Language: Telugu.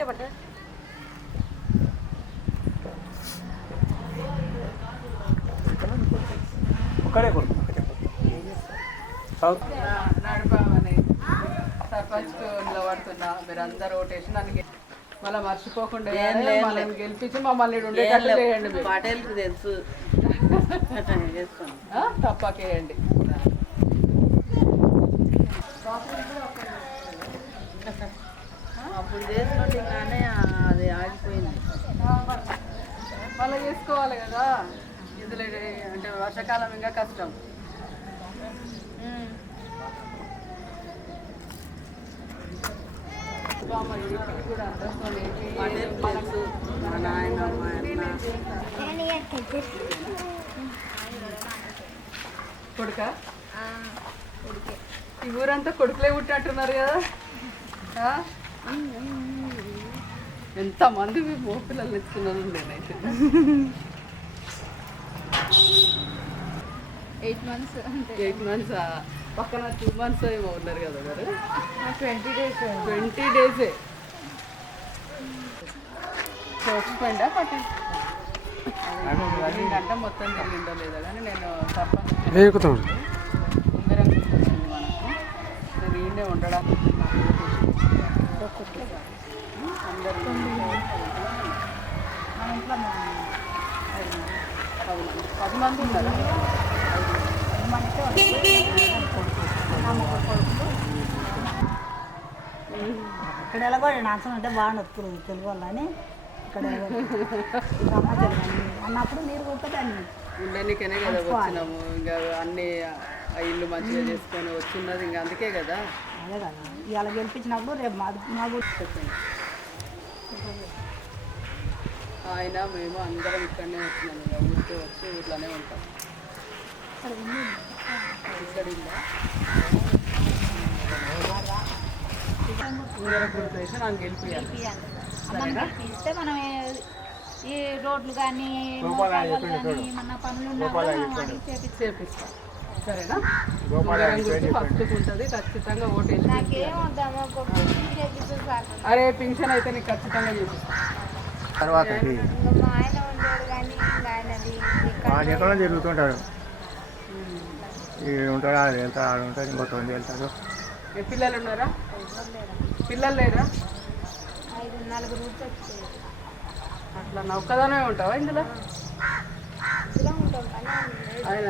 చెప్పండి. ఒక్కడే కొడుకు నడపమని సర్పంచ్ నిలబడుతున్నా, మీరు అందరు ఓటేసి నన్ను మళ్ళీ మర్చిపోకుండా మనం గెలిపించి మమ్మల్ని ఉండేటట్టు చేయండి. పటేల్కి తెలుసు తప్పకేయండి. అప్పుడు చేసినట్టు కానీ అది ఆగిపోయింది. మళ్ళీ చేసుకోవాలి కదా, ఇందులో అంటే వర్షాకాలం ఇంకా కష్టం. మా నాయన మా అన్న కొడుక ఈ ఊరంతా కొడుకులే పుట్టినట్టున్నారు కదా. ఎంతమంది మీ మో పిల్లలు ఎత్తుకున్నాను నేనైతే. 8 months. 8 months పక్కన 2 months ఏమో ఉన్నారు కదా మరి. 20 days. 20 days వచ్చిపోయిందా పట్టి గంట మొత్తం జరిగిందో లేదో కానీ నేను సర్పంచ్ ఉంగరం గుర్తొచ్చింది మనకు. నేను ఈయనే ఉండడానికి అందరూ మన ఇంట్లో 10 మంది ఉన్నారు. ఇక్కడ ఎలా కూడా నాశనం అంటే బాగా నొప్పులు తెలుగు వాళ్ళని ఇక్కడ అన్నప్పుడు నీరు కొట్టదాన్ని ఉండనికనే కదా వచ్చినాము. ఇంకా అన్ని ఇల్లు మంచిగా చేసుకొని వచ్చిన్నది ఇంకా అందుకే కదా. అదే కదా ఇవాళ గెలిపించినప్పుడు రేపు మా చెప్పండి. ఆయన మేము అందరం ఇక్కడనే వచ్చినాము. ఇక ఊరికే వచ్చి ఊర్లోనే ఉంటాం. ఇక్కడ గుర్తు నాకు గెలిపియాలి. ఇస్తే మనం ఈ రోడ్లు కానీ మన పనులు చేపిస్తాం. సరేనా? గుర్తు ఫస్ట్ ఉంటుంది, ఖచ్చితంగా ఓటేసి. అరే పింఛన్ అయితే నీకు ఖచ్చితంగా చేపిస్తాం. తర్వాత ఆయన ఉండేది కానీ ఆయనది ఎక్కడో తిరుగుతుంటాడు. ఉంటాడు, ఆడు వెళ్తాడు, ఆడు ఉంటాడు, ఇంకో 9 వెళ్తాడు. పిల్లలు ఉన్నారా? పిల్లలు లేరా? 5-4 అట్లా ఒక్కదానే ఉంటావా ఇందులో? ఉంటాం కానీ ఆయన